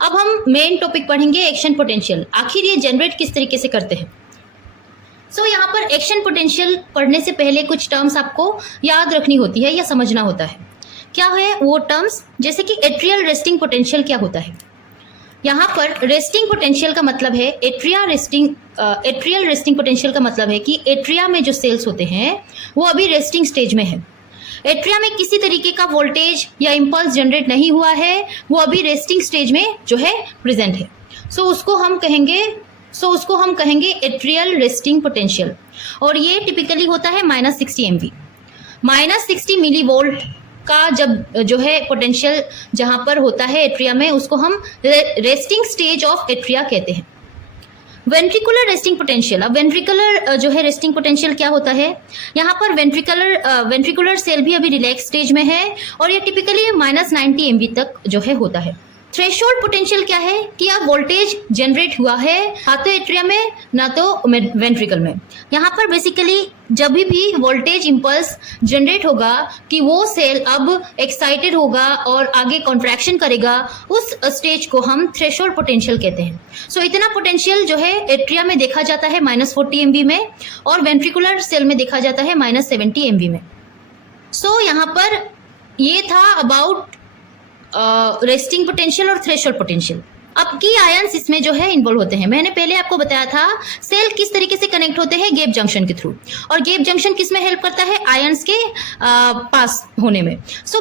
अब हम main topic पढ़ेंगे एक्शन पोटेंशियल। आखिर ये जनरेट किस तरीके से करते हैं। यहाँ पर एक्शन पोटेंशियल पढ़ने से पहले कुछ टर्म्स आपको याद रखनी होती है या समझना होता है। क्या है वो टर्म्स, जैसे कि एट्रियल रेस्टिंग पोटेंशियल क्या होता है। यहाँ पर रेस्टिंग पोटेंशियल का मतलब है एट्रियल रेस्टिंग पोटेंशियल का मतलब है कि एट्रिया में जो सेल्स होते हैं वो अभी रेस्टिंग स्टेज में है। एट्रिया में किसी तरीके का वोल्टेज या इम्पल्स जनरेट नहीं हुआ है, वो अभी रेस्टिंग स्टेज में जो है प्रेजेंट है। उसको हम कहेंगे एट्रियल रेस्टिंग पोटेंशियल, और ये टिपिकली होता है -60 MV। -60 मिली वोल्ट का जब जो है पोटेंशियल जहां पर होता है एट्रिया में, उसको हम रेस्टिंग स्टेज ऑफ एट्रिया कहते हैं। Ventricular resting potential. अब वेंट्रिकुलर जो है रेस्टिंग पोटेंशियल क्या होता है, यहाँ पर वेंट्रिकुलर सेल भी अभी रिलैक्स स्टेज में है, और ये टिपिकली -90 MV तक जो है होता है। थ्रेशोल्ड पोटेंशियल क्या है कि अब वोल्टेज जनरेट हुआ है ना तो एट्रिया में ना तो वेंट्रिकल में। यहाँ पर बेसिकली जब भी वोल्टेज इंपल्स जनरेट होगा कि वो सेल अब एक्साइटेड होगा और आगे कॉन्ट्रैक्शन करेगा, उस स्टेज को हम थ्रेशोल्ड पोटेंशियल कहते हैं। इतना पोटेंशियल जो है एट्रिया में देखा जाता है -40 MV में, और वेंट्रिकुलर सेल में देखा जाता है -70 MV में। यहाँ पर ये था अबाउट रेस्टिंग पोटेंशियल और थ्रेशोल्ड पोटेंशियल। अब की आयंस इसमें जो है इन्वॉल्व होते हैं। मैंने पहले आपको बताया था सेल किस तरीके से कनेक्ट होते हैं, गैप जंक्शन के थ्रू, और गैप जंक्शन किस में हेल्प करता है, आयंस के पास होने में।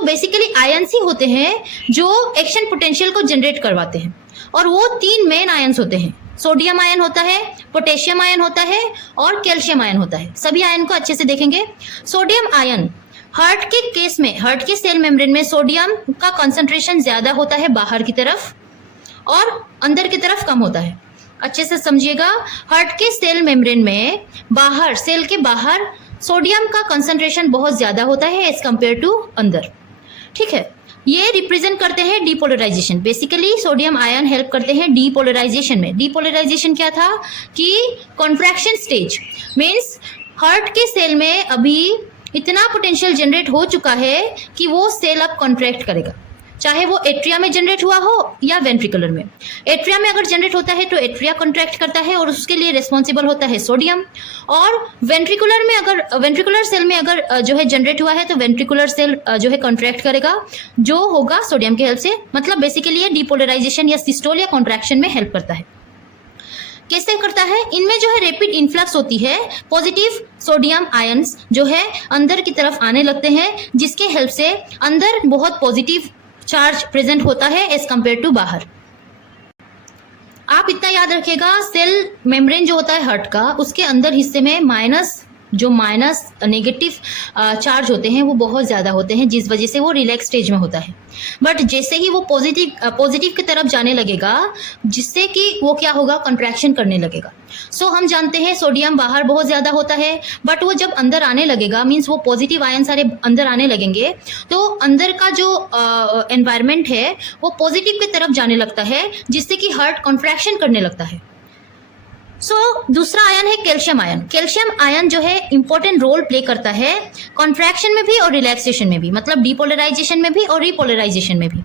बेसिकली आयंस ही होते हैं जो एक्शन पोटेंशियल को जनरेट करवाते हैं, और वो 3 मेन आयंस होते हैं। सोडियम आयन होता है, पोटेशियम आयन होता है, और कैल्शियम आयन होता है। सभी आयन को अच्छे से देखेंगे। सोडियम आयन हार्ट के केस में, हार्ट के सेल मेम्ब्रेन में सोडियम का कंसंट्रेशन ज्यादा होता है बाहर की तरफ, और अंदर की तरफ कम होता है। अच्छे से समझिएगा, हार्ट के सेल मेम्ब्रेन में बाहर, सेल के बाहर सोडियम का कंसंट्रेशन बहुत ज्यादा होता है एज कंपेयर टू अंदर। ठीक है, ये रिप्रेजेंट करते हैं depolarisation. Basically sodium ion help करते हैं डीपोलराइजेशन में। डीपोलराइजेशन क्या था कि कॉन्ट्रैक्शन स्टेज मीन्स हार्ट के सेल में अभी इतना पोटेंशियल जनरेट हो चुका है कि वो सेल अब कॉन्ट्रैक्ट करेगा, चाहे वो एट्रिया में जनरेट हुआ हो या वेंट्रिकुलर में। एट्रिया में अगर जनरेट होता है तो एट्रिया कॉन्ट्रैक्ट करता है और उसके लिए रिस्पॉन्सिबल होता है सोडियम, और वेंट्रिकुलर सेल में अगर जो है जनरेट हुआ है तो वेंट्रिकुलर सेल जो है कॉन्ट्रैक्ट करेगा, जो होगा सोडियम के हेल्प से। मतलब बेसिकली ये डीपोलराइजेशन या सिस्टोल या कॉन्ट्रैक्शन में हेल्प करता है। कैसे करता है, इनमें जो है रैपिड इन्फ्लक्स होती है, पॉजिटिव सोडियम आयंस जो है अंदर की तरफ आने लगते हैं, जिसके हेल्प से अंदर बहुत पॉजिटिव चार्ज प्रेजेंट होता है एज कंपेयर टू बाहर। आप इतना याद रखिएगा, सेल मेम्ब्रेन जो होता है हार्ट का, उसके अंदर हिस्से में माइनस नेगेटिव चार्ज होते हैं वो बहुत ज़्यादा होते हैं, जिस वजह से वो रिलैक्स स्टेज में होता है। बट जैसे ही वो पॉजिटिव की तरफ जाने लगेगा, जिससे कि वो क्या होगा, कंट्रैक्शन करने लगेगा। हम जानते हैं सोडियम बाहर बहुत ज़्यादा होता है, बट वो जब अंदर आने लगेगा मीन्स वो पॉजिटिव आयन सारे अंदर आने लगेंगे, तो अंदर का जो एनवायरनमेंट है वो पॉजिटिव की तरफ जाने लगता है, जिससे कि हार्ट कॉन्ट्रैक्शन करने लगता है। दूसरा आयन है कैल्शियम आयन। कैल्शियम आयन जो है इंपॉर्टेंट रोल प्ले करता है कॉन्ट्रैक्शन में भी और रिलैक्सेशन में भी, मतलब डीपोलराइजेशन में भी और रिपोलराइजेशन में भी।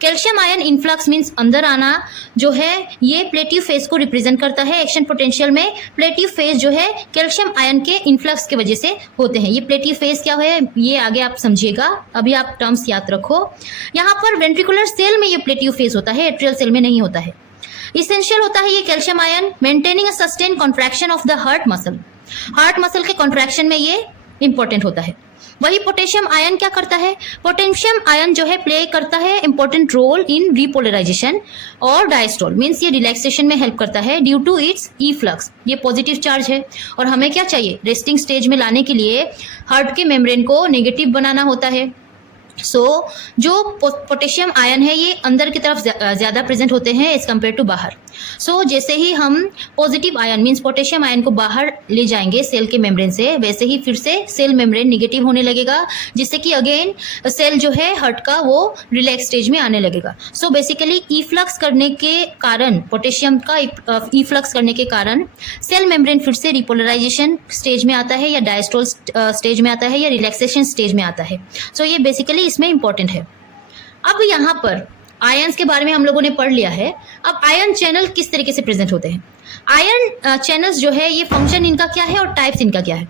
कैल्शियम आयन इन्फ्लक्स मीन्स अंदर आना जो है, ये प्लेटिव फेज को रिप्रेजेंट करता है। एक्शन पोटेंशियल में प्लेटिव फेज जो है कैल्शियम आयन के इन्फ्लक्स की वजह से होते हैं। ये प्लेटिव फेज क्या है ये आगे आप समझिएगा, अभी आप टर्म्स याद रखो। यहाँ पर वेंट्रिकुलर सेल में ये प्लेटिव फेज होता है, एट्रियल सेल में नहीं होता है। इसेंशियल होता है ये calcium ion maintaining a sustain contraction of the heart muscle के कॉन्ट्रैक्शन में ये इंपॉर्टेंट होता है। वही पोटेशियम आयन क्या करता है, पोटेशियम आयन जो है प्ले करता है इंपॉर्टेंट रोल इन रिपोलराइजेशन और डायस्टोल मीन्स ये रिलैक्सेशन में हेल्प करता है due to its efflux. ये पॉजिटिव चार्ज है, और हमें क्या चाहिए, रेस्टिंग स्टेज में लाने के लिए हार्ट के मेम्ब्रेन को नेगेटिव बनाना होता है। जो पोटेशियम आयन है ये अंदर की तरफ ज्यादा प्रेजेंट होते हैं एज कंपेयर टू बाहर। जैसे ही हम positive ion means potassium ion को बाहर ले जाएंगे सेल के मेम्ब्रेन से, वैसे ही फिर से सेल मेम्ब्रेन नेगेटिव होने लगेगा, जिससे कि अगेन सेल जो है हार्ट का वो रिलैक्स स्टेज में आने लगेगा। बेसिकली ईफ्लक्स करने के कारण, पोटेशियम का ईफ्लक्स करने के कारण सेल मेम्ब्रेन फिर से रिपोलराइजेशन स्टेज में आता है, या डायस्टोल स्टेज में आता है, या रिलैक्सेशन स्टेज में आता है। ये बेसिकली इसमें इंपॉर्टेंट है। अब यहाँ पर आयंस के बारे में हम लोगों ने पढ़ लिया है। अब आयन चैनल किस तरीके से प्रेजेंट होते हैं। आयन चैनल्स जो है ये फंक्शन इनका क्या है और टाइप्स इनका क्या है।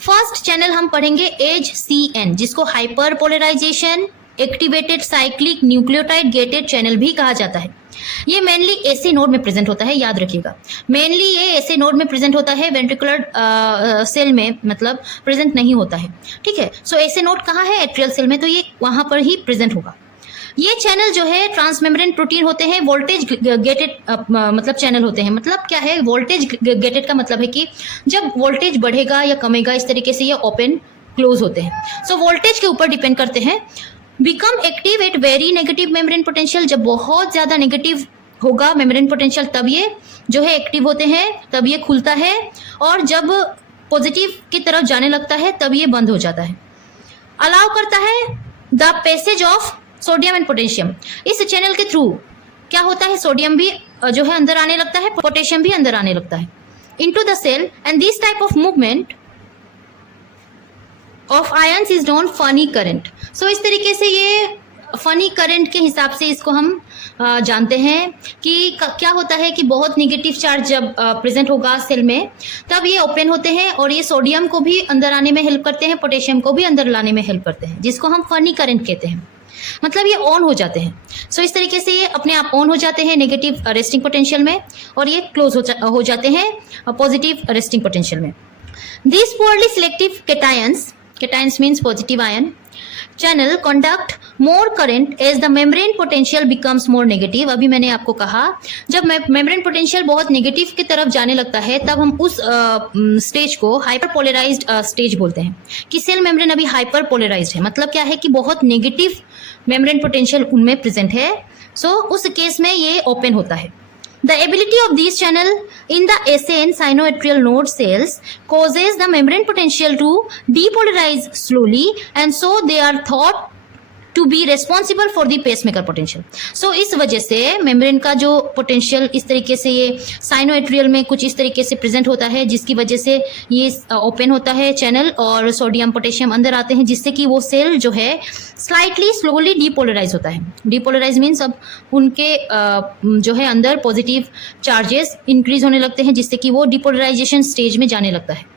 फर्स्ट चैनल हम पढ़ेंगे HCN, जिसको hyper polarization activated cyclic nucleotide gated channel भी कहा जाता है। ये मेनली एसे नोड में प्रेजेंट होता है, याद रखिएगा। मेनली ये एसे नोड में प्रेजेंट होता है, वेंट्रिकुलर सेल में मतलब प्रेजेंट नहीं होता है, ठीक है। सो एसे नोड कहाँ है, एट्रियल सेल में, तो ये वहां पर ही प्रेजेंट होगा। ये चैनल जो है ट्रांसमेम्ब्रेन प्रोटीन होते हैं, वोल्टेज गेटेड मतलब चैनल होते हैं। मतलब क्या है वोल्टेज गेटेड का मतलब है कि जब वोल्टेज बढ़ेगा या कमेगा इस तरीके से ये ओपन क्लोज होते हैं। सो वोल्टेज के ऊपर डिपेंड करते हैं। Become active at very negative membrane potential, जब बहुत ज्यादा नेगेटिव होगा मेम्ब्रेन पोटेंशियल तब ये जो है एक्टिव होते हैं, तब ये खुलता है, और जब पॉजिटिव की तरफ जाने लगता है तब ये बंद हो जाता है। अलाउ करता है the passage of sodium and potassium. इस चैनल के थ्रू क्या होता है, सोडियम भी जो है अंदर आने लगता है, पोटेशियम भी अंदर आने लगता है into the cell, and this type of movement of ions is known funny current. So इस तरीके से ये फनी करंट के हिसाब से इसको हम जानते हैं कि क्या होता है कि बहुत निगेटिव चार्ज जब प्रेजेंट होगा सेल में तब ये ओपन होते हैं और ये सोडियम को भी अंदर आने में हेल्प करते हैं, पोटेशियम को भी अंदर लाने में हेल्प करते हैं, जिसको हम फनी करंट कहते हैं। मतलब ये ऑन हो जाते हैं। सो इस तरीके से ये अपने आप ऑन हो जाते हैं नेगेटिव रेस्टिंग पोटेंशियल में, और ये क्लोज हो जाते हैं पॉजिटिव रेस्टिंग पोटेंशियल में। This poorly selective cations means positive ion channel conduct more current as the membrane potential becomes more negative। अभी मैंने आपको कहा जब membrane potential बहुत नेगेटिव की तरफ जाने लगता है तब हम उस स्टेज को हाइपर पोलराइज्ड स्टेज बोलते हैं कि सेल मेम्ब्रेन अभी हाइपर पोलराइज्ड है। मतलब क्या है कि बहुत नेगेटिव मेम्ब्रेन पोटेंशियल उनमें प्रेजेंट है। सो उस केस में ये ओपन होता है। The ability of these channel in the SN sinoatrial node cells causes the membrane potential to depolarize slowly, and so they are thought to be responsible for the pacemaker potential। So इस वजह से membrane का जो potential इस तरीके से ये sinoatrial में कुछ इस तरीके से प्रेजेंट होता है, जिसकी वजह से ये ओपन होता है चैनल और सोडियम पोटेशियम अंदर आते हैं, जिससे कि वो सेल जो है स्लाइटली स्लोली डीपोलराइज होता है। डीपोलराइज मीन्स अब उनके जो है अंदर पॉजिटिव चार्जेस इंक्रीज होने लगते हैं, जिससे कि वो डीपोलराइजेशन स्टेज में जाने लगता है।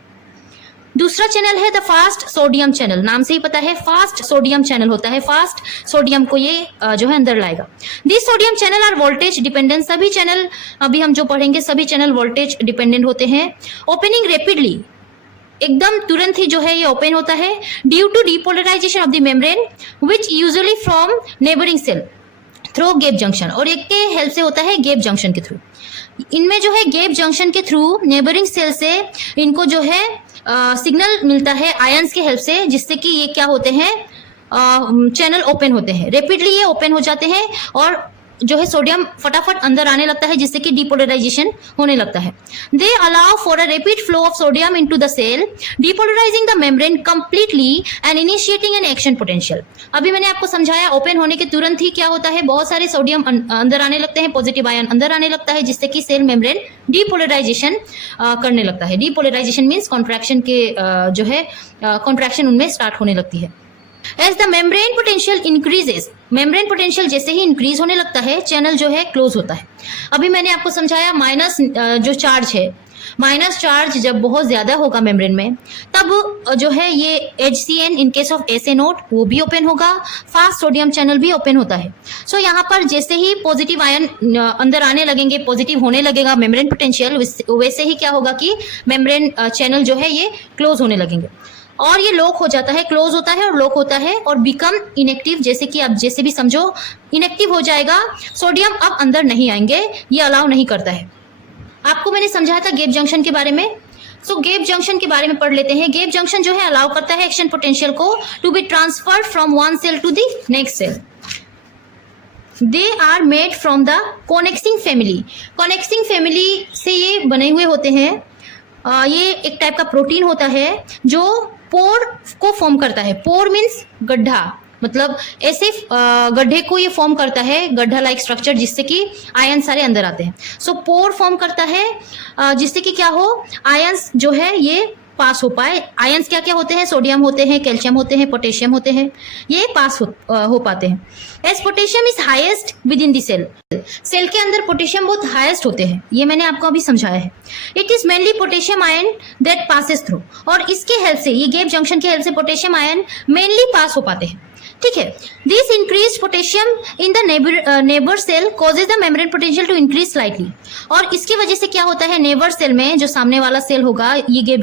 दूसरा चैनल है द फास्ट सोडियम चैनल। नाम से ही पता है फास्ट सोडियम चैनल होता है, फास्ट सोडियम को ये जो है अंदर लाएगा। This sodium channel are voltage dependent. सभी चैनल अभी हम जो पढ़ेंगे सभी चैनल वोल्टेज डिपेंडेंट होते हैं। ओपनिंग रेपिडली, एकदम तुरंत ही जो है ये ओपन होता है due to depolarization of the membrane which usually from neighbouring cell through gap junction. और एक के हेल्प से होता है गैप जंक्शन के थ्रू। इनमें जो है गैप जंक्शन के थ्रू नेबरिंग सेल से इनको जो है सिग्नल मिलता है आयंस के हेल्प से, जिससे कि ये क्या होते हैं चैनल ओपन होते हैं। रेपिडली ये ओपन हो जाते हैं और जो है सोडियम फटाफट अंदर आने लगता है, जिससे कि डीपोलराइजेशन होने लगता है। They allow for a rapid flow of sodium into the cell, depolarizing the membrane completely and initiating an action potential. अभी मैंने आपको समझाया ओपन होने के तुरंत ही क्या होता है, बहुत सारे सोडियम अंदर आने लगते हैं, पॉजिटिव आयन अंदर आने लगता है, जिससे कि सेल मेम्ब्रेन डीपोलराइजेशन करने लगता है। डीपोलराइजेशन मीन्स कॉन्ट्रैक्शन के जो है कॉन्ट्रैक्शन उनमें स्टार्ट होने लगती है। As the membrane potential increases, membrane potential जैसे ही इंक्रीज होने लगता है चैनल जो है क्लोज होता है। अभी मैंने आपको समझाया माइनस जो चार्ज है, माइनस चार्ज जब बहुत ज्यादा होगा मेम्ब्रेन में तब जो है ये HCN in case of SA node वो भी ओपन होगा, फास्ट सोडियम चैनल भी ओपन होता है। सो यहाँ पर जैसे ही पॉजिटिव आयन अंदर आने लगेंगे, पॉजिटिव होने लगेगा मेम्ब्रेन पोटेंशियल, वैसे ही क्या होगा कि मेम्ब्रेन चैनल जो है ये क्लोज होने लगेंगे और ये लॉक हो जाता है, क्लोज होता है और लॉक होता है और बिकम इनएक्टिव। जैसे कि आप जैसे भी समझो इनएक्टिव हो जाएगा, सोडियम अब अंदर नहीं आएंगे, ये अलाउ नहीं करता है। आपको मैंने समझाया था गैप जंक्शन के बारे में। सो गैप जंक्शन के बारे में पढ़ लेते हैं। गैप जंक्शन जो है अलाउ करता है एक्शन पोटेंशियल को to be transferred from one cell to the next cell. They are made from the connexin family. Connexin family से ये बने हुए होते हैं। ये एक टाइप का प्रोटीन होता है जो पोर को फॉर्म करता है। पोर मीन्स गड्ढा, मतलब ऐसे गड्ढे को ये फॉर्म करता है, गड्ढा लाइक स्ट्रक्चर, जिससे कि आयन सारे अंदर आते हैं। सो पोर फॉर्म करता है जिससे कि क्या हो, आयंस जो है ये पास हो पाए। आयंस क्या क्या होते हैं, सोडियम होते हैं, कैल्शियम होते हैं, पोटेशियम होते हैं, ये पास हो पाते हैं। As potassium is highest within the cell, cell के अंदर पोटेशियम बहुत हाईएस्ट होते हैं, ये मैंने आपको अभी समझाया है। It is mainly potassium ion that passes through, और इसके हेल्प से, ये गैप जंक्शन के हेल्प से पोटेशियम आयन मेनली पास हो पाते हैं। ठीक है, this increase potassium in the neighbour cell causes the membrane potential to increase slightly, और इसकी वजह से क्या होता है, नेबर सेल में जो सामने वाला सेल होगा, ये गैप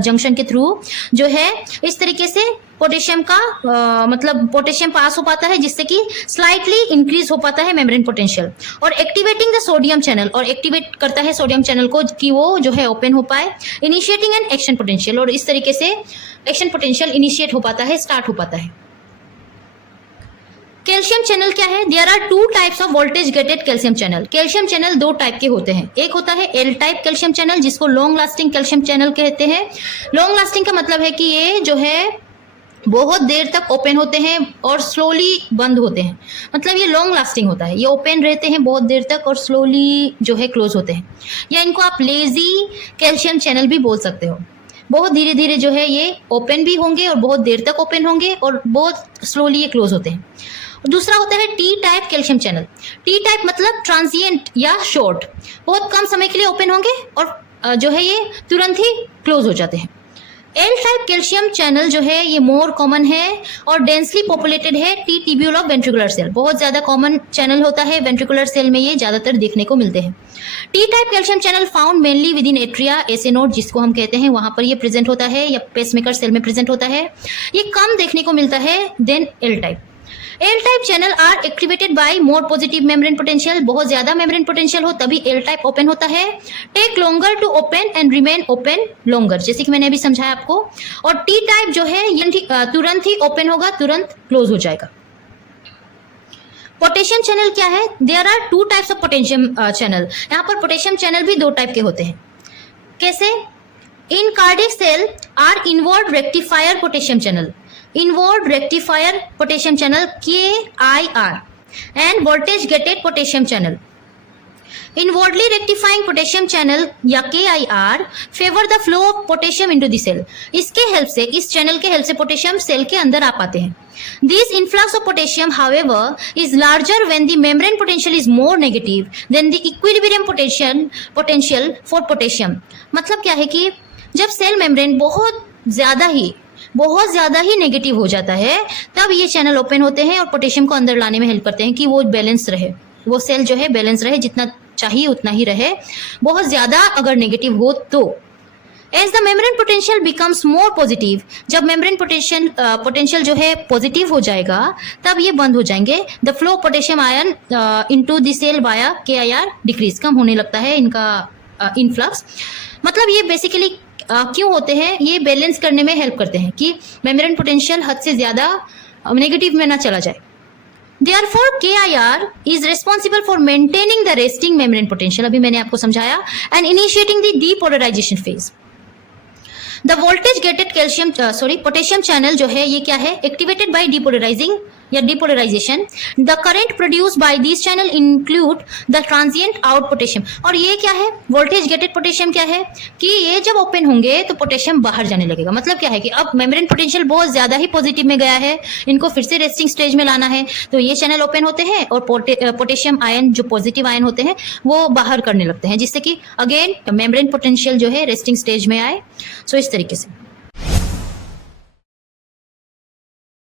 जंक्शन के थ्रू जो है इस तरीके से पोटेशियम का मतलब पोटेशियम पास हो पाता है, जिससे कि स्लाइटली इंक्रीज हो पाता है मेम्ब्रेन पोटेंशियल, और एक्टिवेटिंग द सोडियम चैनल, और एक्टिवेट करता है सोडियम चैनल को कि वो जो है ओपन हो पाए, इनिशिएटिंग एन एक्शन पोटेंशियल, और इस तरीके से एक्शन पोटेंशियल इनिशिएट हो पाता है, स्टार्ट हो पाता है। कैल्शियम चैनल क्या है, there are two types of voltage gated calcium channel. Calcium channel दो टाइप के होते हैं, एक होता है एल टाइप कैल्शियम चैनल, जिसको लॉन्ग लास्टिंग कैल्शियम चैनल कहते हैं। लॉन्ग लास्टिंग का मतलब है कि ये जो है बहुत देर तक ओपन होते हैं और स्लोली बंद होते हैं, मतलब ये लॉन्ग लास्टिंग होता है, ये ओपन रहते हैं बहुत देर तक और स्लोली जो है क्लोज होते हैं, या इनको आप लेजी कैल्शियम चैनल भी बोल सकते हो। बहुत धीरे धीरे जो है ये ओपन भी होंगे और बहुत देर तक ओपन होंगे और बहुत स्लोली ये क्लोज होते हैं। दूसरा होता है T type calcium channel. T type मतलब ट्रांजिएंट या शॉर्ट, बहुत कम समय के लिए ओपन होंगे और जो है ये तुरंत ही क्लोज हो जाते हैं। एल टाइप कैल्शियम चैनल जो है ये मोर कॉमन है और डेंसली पॉपुलेटेड है T tubule of ventricular cell, बहुत ज्यादा कॉमन चैनल होता है, वेंट्रिकुलर सेल में ये ज्यादातर देखने को मिलते हैं। T type calcium channel found mainly with in atria, essay node जिसको हम कहते हैं, वहां पर ये प्रेजेंट होता है, या पेसमेकर सेल में प्रेजेंट होता है, ये कम देखने को मिलता है then L type. L type channel are activated by more positive membrane potential, बहुत ज्यादा मेम्ब्रेन पोटेंशियल हो तभी एल टाइप ओपन होता है। Take longer to open and remain open longer, जैसे कि मैंने अभी समझाया आपको। और टी टाइप जो है ये तुरंत ही ओपन होगा, तुरंत क्लोज हो जाएगा। पोटेशियम चैनल क्या है, there are two types of potassium channel. यहाँ पर पोटेशियम चैनल भी दो टाइप के होते हैं। कैसे, in cardiac cell are inward rectifier potassium channel, inward rectifier potassium channel KIR, and voltage gated potassium channel. Inwardly rectifying potassium channel या KIR favor the flow of potassium into the cell. इसके help से, इस channel के help से potassium cell के अंदर आ पाते हैं। This influx of potassium, however, is larger when the membrane potential is more negative than the equilibrium potential for potassium. मतलब क्या है कि जब सेल मेम्ब्रेन बहुत ज्यादा ही नेगेटिव हो जाता है, तब ये चैनल ओपन होते हैं और पोटेशियम को अंदर लाने में हेल्प करते हैं कि वो बैलेंस रहे, वो सेल जो है बैलेंस रहे, जितना चाहिए उतना ही रहे, बहुत ज्यादा अगर नेगेटिव हो तो। As the membrane potential becomes more positive, जब मेम्ब्रेन पोटेंशियल जो है पॉजिटिव हो जाएगा तब ये बंद हो जाएंगे। The flow potassium ion into the cell via KIR decreases, कम होने लगता है इनका इनफ्लक्स। मतलब ये बेसिकली क्यों होते हैं, ये बैलेंस करने में हेल्प करते हैं कि मेम्ब्रेन पोटेंशियल हद से ज्यादा नेगेटिव में ना चला जाए। Therefore, KIR is responsible for maintaining the resting membrane potential, अभी मैंने आपको समझाया, and initiating the depolarization phase. The voltage gated potassium channel जो है ये क्या है, activated by depolarizing या depolarization. The current produced by these channel include the transient out potassium. और ये क्या है, voltage gated potassium क्या है कि ये जब ओपन होंगे तो पोटेशियम बाहर जाने लगेगा। मतलब क्या है कि अब मेम्ब्रेन पोटेंशियल बहुत ज्यादा ही पॉजिटिव में गया है, इनको फिर से रेस्टिंग स्टेज में लाना है, तो ये चैनल ओपन होते हैं और पोटेशियम आयन जो पॉजिटिव आयन होते हैं वो बाहर करने लगते हैं, जिससे कि अगेन मेम्ब्रेन पोटेंशियल जो है रेस्टिंग स्टेज में आए। सो इस तरीके से